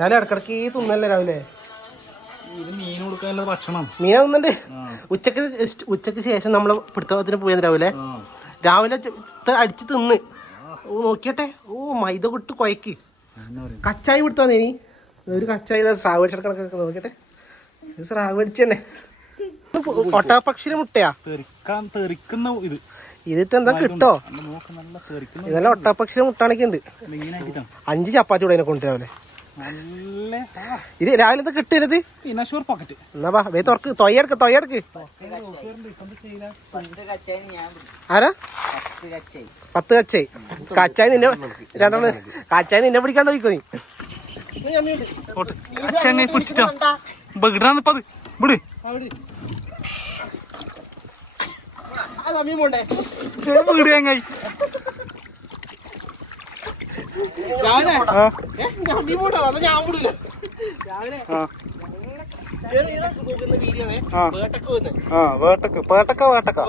രാവിലെ ഇടക്കിടക്ക് ഈ തിന്നല്ലേ രാവിലെ? മീൻ കൊടുക്കാനുള്ള ഭക്ഷണം. ഉച്ചയ്ക്ക് ഉച്ചയ്ക്ക് ശേഷം നമ്മൾ പിടുത്തത്തിന് പോയത് രാവിലെ. രാവിലെ അടിച്ച് തിന്ന്. ഓ നോക്കിയട്ടെ. ഓ മൈദ കൊട്ട് കുഴക്ക് കച്ചായി പിടുത്താന്നേ നീ ഒരു കച്ചായി സ്രാവ് അടിച്ചെടുക്കണൊക്കെ നോക്കിയട്ടെ. ഇത് സ്രാവ് അടിച്ച് തന്നെ ഒട്ടാപക്ഷിയുടെ മുട്ടയാ. തെറിക്കാൻ തെറിക്കുന്ന ഇത്. ഇതിട്ട് എന്താ കിട്ടോ? ഇതെല്ലാം ഒട്ടപ്പക്ഷി മുട്ടാണൊക്കെ ഉണ്ട്. അഞ്ച് ചപ്പാത്തി കൂടെ അതിനെ കൊണ്ട് രാവിലെ നല്ല ആ, ഇത് രാവിലെ കിട്ടരുത് കിട്ടിയത് എന്നാ വേ തുറക്ക്. തൊയ്യെടുക്ക് തൊയ്യെടുക്ക്. ആരാ? പത്ത് കച്ചായി കച്ചായി നിന്നെ രണ്ടെണ്ണം കച്ചായി നിന്നെ പിടിക്കാണ്ട് പോയിക്കോ നീ. പിടിച്ചിട്ടാ? ഇവിടെ വിട്. വിട് ചെങ്ങായി രാവിലെ? ആ. ഏ, ഞാൻ മീൻ പോടാ, അതാ ഞാൻ വിടില്ല. രാവിലെ ആ. ആ. വേട്ടക്ക്. ആ പേട്ടക്ക വേട്ടക്ക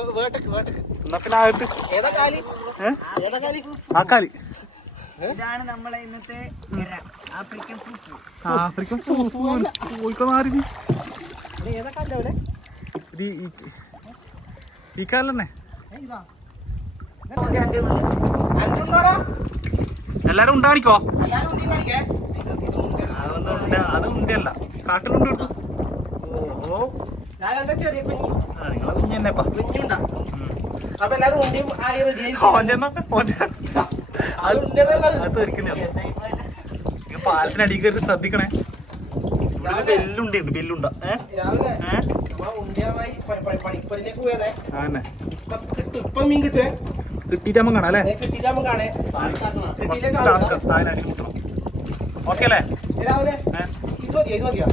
എന്നാ പിന്നെ ആയിട്ട്? ഏതാ കാലി? ഇതാണ് നമ്മളെ ഇന്നത്തെ. ആഫ്രിക്കൻ ആഫ്രിക്കൻ പോയിക്കൊന്നാരി ഇത് ഏതാ കാലി രാവിലെ ഇത് എല്ലാരും ഉണ്ടാണിക്കോ അതൊന്നുണ്ട് അത് ഉണ്ടല്ല കാട്ടിലുണ്ട് എടുത്തു ഓ ചെറിയ കുഞ്ഞി ആ നിങ്ങളെ കുഞ്ഞുണ്ടാ അപ്പൊ എല്ലാരും ഉണ്ടിയും അത് ഉണ്ടെന്നല്ല അത് തെറിക്കുന്നേ പാലത്തിനടി കയറി ശ്രദ്ധിക്കണേ. ഇവിടെ ബെല്ലുണ്ട് ബെല്ലുണ്ടാ. ഏഹ് രാവിലെ ഉണ്ടിയമായി പണിപ്പരിലേക്ക് പോയതേ. ആ തന്നെ ഇപ്പൊ കിട്ടും ഇപ്പൊ മീൻ കിട്ടുവേ? കിട്ടിയിട്ട് നമ്മ കാണാം അല്ലേ? കിട്ടിയില്ല നമുക്ക് കാണേ. കിട്ടിയില്ല ടാസ്ക് അതിനടി മുട്ടണം ഓക്കെ അല്ലേ? രാവിലെ? ഏ. ഇത് മതിയോ? ഇത് മതിയോ?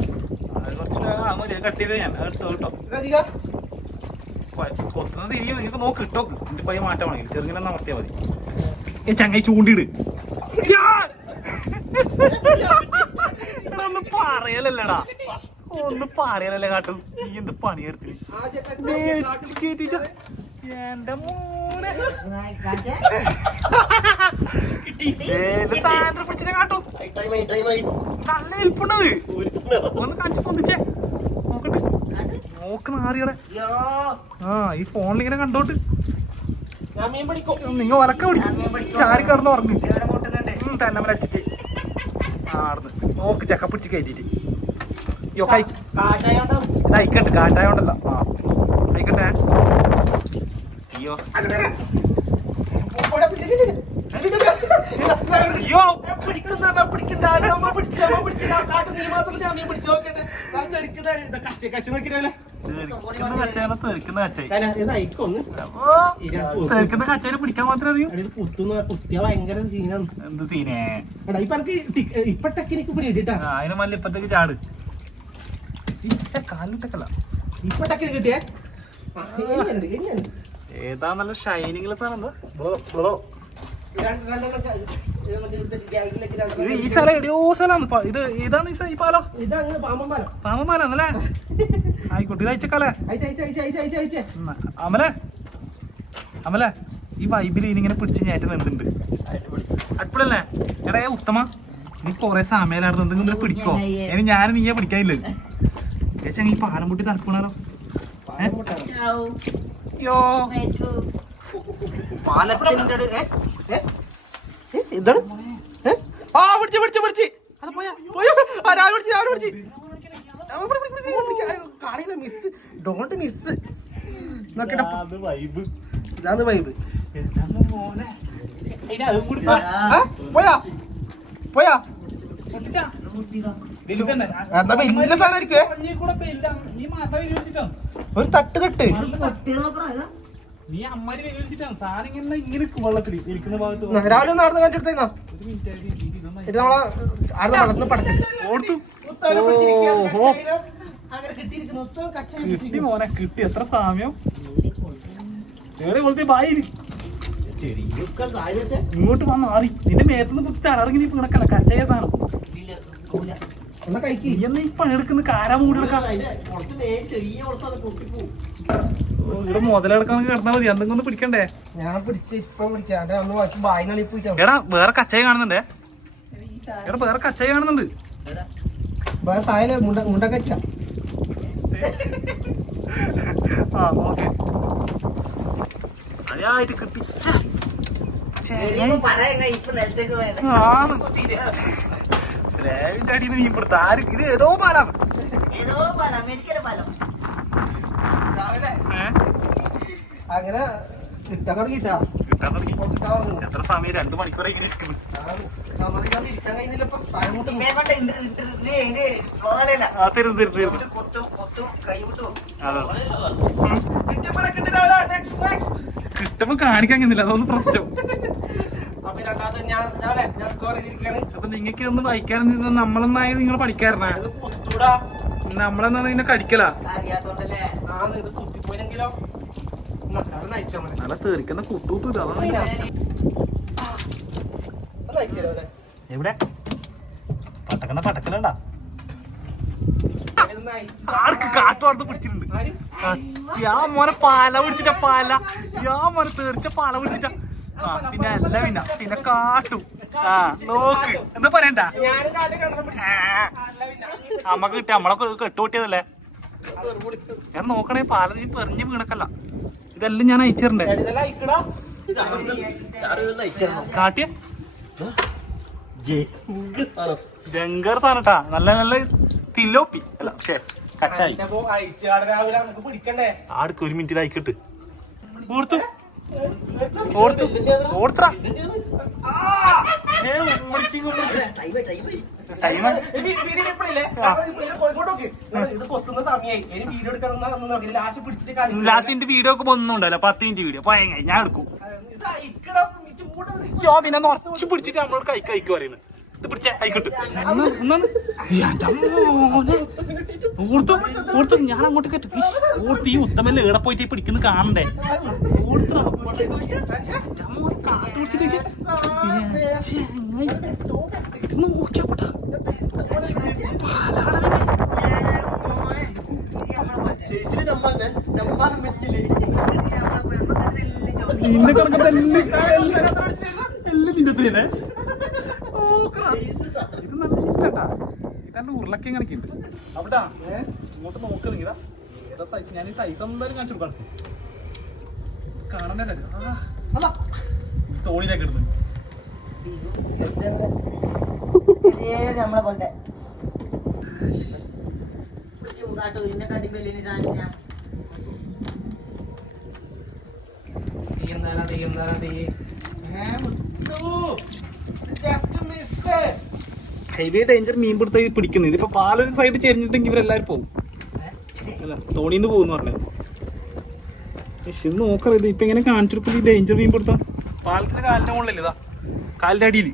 അത് കുറച്ച് ആ മതി കട്ട് ചെയ്ത് ഞാൻ അത് എടുത്തോ കേട്ടോ ഇതധികം കൊത്തുന്നത് ഇനിയും നിങ്ങൾക്ക് നോക്ക് കിട്ടോ എന്റെ പയ്യ മാറ്റമാണെങ്കിൽ ചെറുങ്ങനെ നടത്തിയാൽ മതി. ചങ്ങായി ചൂണ്ടിയിട്. പറയലല്ലടാ. ഒന്ന് പറയാനല്ലേ കാട്ടും? നീ എന്ത് പണിയെടുത്തിട്ട്. എന്റെ മോനെ. കാറ്റ് കിട്ടി ഏത് സാധനം പിടിച്ചിട്ട് കാട്ടു. നല്ല നിൽപ്പുണ്ടത് ഒന്ന് കാണിച്ചു പൊന്നിച്ചേ നോക്കട്ടെ. നോക്ക് നാറികളെ ആ ഈ ഫോണിൽ ഇങ്ങനെ കണ്ടോട്ട്. നിങ്ങ വലക്ക പിടിക്കും. ചാരി കടന്ന് ഉറങ്ങി. തന്നെ അടിച്ചിട്ട് ആടുന്ന്. നോക്ക് ചക്ക പിടിച്ച് കയറ്റിട്ട് യോ കൈ കാറ്റായോണ്ടാ ഇത് അയക്കട്ട് കാറ്റായോണ്ടല്ല ആ. അയക്കട്ടെ അയ്യോ. അയ്യോ. പിടിക്കുന്ന പിടിക്കണ്ട അമ്മ പിടിച്ചില്ല അമ്മ പിടിച്ചില്ല കാട്ട് നീ മാത്രം ഞാൻ മീൻ പിടിച്ചു നോക്കട്ടെ. ഞാൻ തെറിക്കുന്ന കച്ച കച്ച നോക്കിയാലേ തെറിക്കുന്ന കച്ചേനെ തെറിക്കുന്ന കച്ചായി ഇത് അയക്കൊന്ന് തെറിക്കുന്ന കച്ചേനെ പിടിക്കാൻ മാത്രം അറിയൂ. കുത്തിയ ഭയങ്കര സീനാണ് എന്ത് സീനേ ഇപ്പൊ ടെക്നിക്ക് പിടിയിട്ടാ അതിന് മല്ല ഇപ്പത്തേക്ക് ചാട്. കാലിട്ടക്കല്ല ഇപ്പൊ കിട്ടിയേ? ഏതാ നല്ല ഷൈനിങ് ഇത് ഈ സ്ഥലം എടിയോ സ്ഥലമാണ് ഇത് ഇതാണ് ഈ പാലോ? പാമ്പന്മാരാന്നല്ലേ ആയിക്കോട്ടെ ഇത് അയച്ചേക്കാലേ അമലെ. അമലെ ഈ വൈബിൽ ഇങ്ങനെ പിടിച്ച് ഞാറ്റൻ എന്തുണ്ട്? അടിപൊളിയല്ലേ? എടാ ഉത്തമ നീ കൊറേ സമയം എന്തെങ്കിലും പിടിക്കോ? ഇനി ഞാൻ നീയെ പിടിക്കാനില്ല ഏച്ചാ ഈ പാലം മുട്ടി തണുപ്പണോ യോ പാലത്തിന്റെ? ഇതാണ് ആ പിടിച്ച് പിടിച്ച് പിടിച്ച്. അത് പോയാ പോയോ? ആ രാവിലെ പിടിച്ച് രാവിലെ പിടിച്ച്. കാണില്ല മിസ് ഡോണ്ട് മിസ് നോക്കട്ടെ. വൈബ് ഇതാണ് വൈബ് മോനെ. ആ പോയാ. പോയാ. എന്നാ വലിയ ഒരു തട്ട് തട്ട്. നീ അമ്മാരി വെച്ചിട്ടാണ് സാധനം ഇങ്ങനെ ഇങ്ങനെ നിൽക്കും വെള്ളത്തിൽ ഇരിക്കുന്ന ഭാഗത്ത് രാവിലെ ഒന്ന് നടന്ന് ഇത് നമ്മളെ ആരുടെ നടന്ന് ഓർത്തു. ഓഹോ. കിട്ടി മോനെ കിട്ടി. എത്ര സാമ്യം? വേറെ പോലത്തെ ബായി. ഇങ്ങോട്ട് വന്ന് മാറി നിന്റെ മേത്തുനിന്ന് കുത്തി അറിഞ്ഞിപ്പോ നീ പിണക്കല്ല കച്ചയ സാധനം. എന്നാ കഴിക്ക്. എന്നാ ഈ പണിയെടുക്കുന്ന കാരാ മൂടി എടുക്കാം. ഇവിടെ മുതലെടുക്കാൻ കിടന്നാ മതി. എന്തെങ്കിലും ഒന്ന് പിടിക്കണ്ടേ? ഞാൻ പിടിച്ച് ഇപ്പൊ പിടിക്കാം. അന്ന് ബാക്കി ബായി നളി പോയിട്ടാ. എടാ വേറെ കച്ചായ കാണുന്നുണ്ടേ. എടാ വേറെ കച്ചായ കാണുന്നുണ്ട്. വേറെ താഴെ മുണ്ട മുണ്ടക്കറ്റ ആ ഓക്കെ. അതായിട്ട് കിട്ടി. വരുമ്പോ പറയുന്ന ഇപ്പൊ നിലത്തേക്ക് വേണം. ആണ്. സ്ലാബിന്റെ അടിയിൽ നിന്ന് മീൻ കൊടുത്ത ആര് ഇത് ഏതോ പാലാണ്. ഏതോ പാലം രാവിലെ. ഏഹ് അങ്ങനെ കിട്ടാൻ തുടങ്ങിട്ടാ കിട്ടാൻ തുടങ്ങി. എത്ര സമയം? രണ്ടു മണിക്കൂറായി ഇങ്ങനെ ഇരിക്കുന്നു. അതെ. കിട്ടുമ്പോ കാണിക്കാൻ കഴിഞ്ഞില്ല അതൊന്നും പ്രശ്നം. അപ്പൊ രണ്ടാമത് ഞാൻ ഞാൻ സ്കോർ ചെയ്തിരിക്കുകയാണ്. അപ്പൊ നിങ്ങൾക്ക് ഒന്ന് വായിക്കാൻ നിന്ന് നമ്മളൊന്നായി നിങ്ങൾ ഇത് കുത്തൂടാ നമ്മളെന്നാ നിന്നെ കടിക്കലാ? അറിയാത്തോണ്ടല്ലേ ആ ഇത് കുത്തിപ്പോയില്ലെങ്കിലോ? നല്ല തീർക്കുന്ന കുത്തൂത്ത്? എവിടെ? പട്ടക്കണ പട്ടക്കലണ്ടാ ആർക്ക് കാട്ടുവാർന്ന് പിടിച്ചിട്ടുണ്ട്? യാ മോനെ പാല പിടിച്ചിട്ട പാല. യാ മോനെ തീർച്ച പാല പിടിച്ചിട്ട. പിന്നെ അല്ല പിന്നെ? പിന്നെ കാട്ടു. ആ നോക്ക്. എന്താ പറയണ്ട. അമ്മയ്ക്ക് കിട്ടി. നമ്മളൊക്കെ കെട്ടുകൂട്ടിയതല്ലേ ഞാൻ നോക്കണേ പാലതി പെറിഞ്ഞു വീണക്കല്ല. ഇതെല്ലാം ഞാൻ അയച്ചിരണ്ടേ. കാട്ടിയ. ജങ്കർ സാധനട്ടാ നല്ല നല്ല തില്ലോപ്പി അല്ല പക്ഷേ കച്ചായി. ആടുക്ക് ഒരു മിനിറ്റ് ആയിക്കിട്ട് ഓർത്തു ഓർത്തു നിന്നാ ലാസ്റ്റ് വീഡിയോ ഒക്കെ ഒന്നും ഉണ്ടല്ലോ പത്ത് മിനിറ്റ് വീഡിയോ പോയ ഞാൻ എടുക്കും. പിന്നെ ഉറച്ചു പിടിച്ചിട്ട് നമ്മളോട് കൈക്ക് കൈക്ക് പറയുന്നത്. ഇത് പിടിച്ചേ കൈക്കിട്ട് ഓർത്തു ഓർത്തു ഞാൻ അങ്ങോട്ട് കേട്ടു. ഓർത്ത് ഈ ഉത്തമല്ലേ ഏടെ പോയിട്ട് ഈ പിടിക്കുന്നത് കാണണ്ടേ? നോക്കിയോട്ടാ നിന്നെ കണക്ക് തന്നെ എല്ലാം നിന്റെ തന്നെ ഇത് നല്ല ഇഷ്ടാ ഉരുളക്കം കണക്കുണ്ട് അവിടാ. ഇങ്ങോട്ട് നോക്ക് നീടാ സൈസ് ഞാൻ ഈ സൈസ് എന്തായാലും കാണിച്ചു കൊടുക്കാം. കാണണ്ടേ? അല്ല. തോണിയിലേക്ക് ഇടുന്നു. നമ്മളെ പോലത്തെ. ചൂടാട്ടോ ഇതിന്റെ കടിപ്പല്ലിന് കാണിക്കാം തീയുന്നാലാ, ഹൈവേ ഡേഞ്ചർ മീൻ പിടുത്ത പിടിക്കുന്നത് ഇതിപ്പോ പാലൊരു സൈഡ് ചെരിഞ്ഞിട്ടെങ്കിൽ ഇവരെല്ലാരും പോകും അല്ല തോണിന്ന് പോകുന്നു പറഞ്ഞത് പക്ഷെ നോക്കറിയത് ഇപ്പൊ ഇങ്ങനെ കാണിച്ചു കൊടുക്കില്ല ഈ ഡേഞ്ചർ മീൻ പിടുത്ത. പാലത്തിന്റെ കാലിന്റെ മുകളിലല്ലേ ഇതാ? കാലിന്റെ അടിയിൽ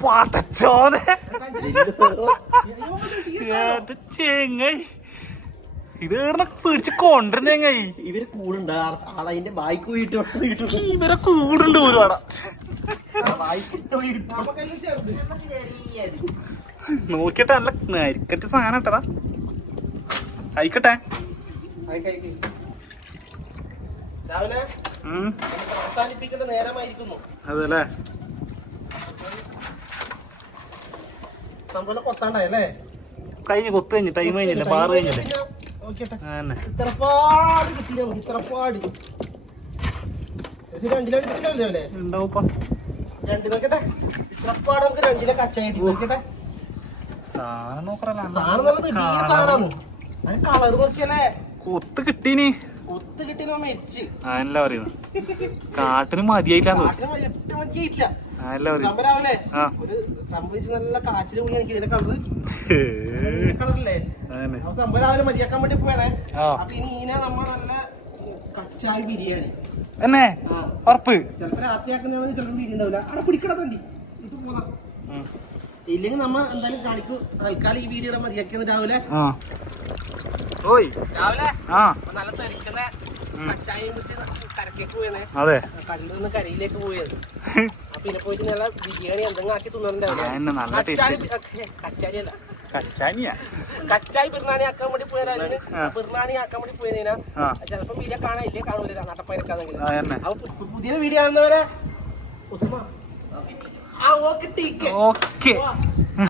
പാട്ടച്ചോനെ കാട്ട്, ഇത് ഏടന്ന പിടിച്ച് ഇവർ കൂടുണ്ട്. ആളതിന്റെ ബായിക്ക് പോയിട്ട് ഇവരെ കൂടുണ്ട് ഒരുപാട് നോക്കിട്ടെ നല്ല നരിക്കട്ട് സാധനം ഇട്ടതാ. ആയിക്കട്ടെ. രാവിലെ അവസാനിപ്പിക്കേണ്ട നേരമായിരിക്കുന്നു. അതല്ലേ? സംഭവം കൊത്താണ്ടായല്ലേ കഴിഞ്ഞ് കൊത്ത് കഴിഞ്ഞ് ടൈം കഴിഞ്ഞില്ല? പാറ് കഴിഞ്ഞില്ലേ? ഇത്രപ്പാട് കിട്ടില്ല നമുക്ക് ഇത്രപ്പാട് ചേച്ചി രണ്ടിലെ എടുത്തില്ലല്ലോ അല്ലേ? ഉണ്ടാവുപ്പ. രണ്ട് നോക്കട്ടെ. ഇത്രപ്പാട് നമുക്ക് രണ്ടിലെ കച്ചായിട്ട് നോക്കട്ടെ. സാധനം നോക്കറല്ല. സാധനമാണ് കളർ നോക്കിയല്ലേ കൊത്ത് കിട്ടീനി. കൊത്ത് കിട്ടീനോ മെരിച്ച് അതല്ല പറയുന്നത് കാട്ടിന് മതിയായില്ലാന്ന് നല്ല കാച്ചിൽ പുള്ളി എനിക്ക് കളറില്ലേ അതന്നെ അപ്പൊ സംഭവം രാവിലെ മതിയാക്കാൻ വേണ്ടി പോയതേ. അപ്പൊ ഇനി ഇതിനെ നമ്മ നല്ല കച്ചായ ബിരിയാണി. എന്നെ. ഉറപ്പ്. ചിലപ്പോ രാത്രിയാക്കുന്ന ചിലപ്പോൾ ബിരിയാണി ഉണ്ടാവില്ല. അവിടെ പിടിക്കണതുണ്ട് ഇപ്പൊ പോകാം. ഇല്ലെങ്കിൽ നമ്മ എന്തായാലും കാണിക്കും. തൽക്കാലം ഈ വീഡിയോ മതിയാക്കിയത് രാവിലെ. രാവിലെ? നല്ല തെറിക്കുന്ന അതെ. കല്ലിൽ നിന്ന് കരയിലേക്ക് പോയത്. ഇതിനെ പോയിട്ട് നല്ല ബിരിയാണി എന്തെങ്കിലും ആക്കി അല്ല. കച്ചാനിയാ? കച്ചായി ബിർണാണി ആക്കാൻ വേണ്ടി പോയാലും. ബിർണാണി ആക്കാൻ വേണ്ടി പോയതിനാ. ചിലപ്പോ വീഡിയോ കാണാനില്ലേ? കാണൂല നട്ടപ്പയർക്കാന്നെങ്കിൽ ആ, തന്നെ. അപ്പൊ പുതിയ വീഡിയോ ആണെന്നവരെ ഓക്കെ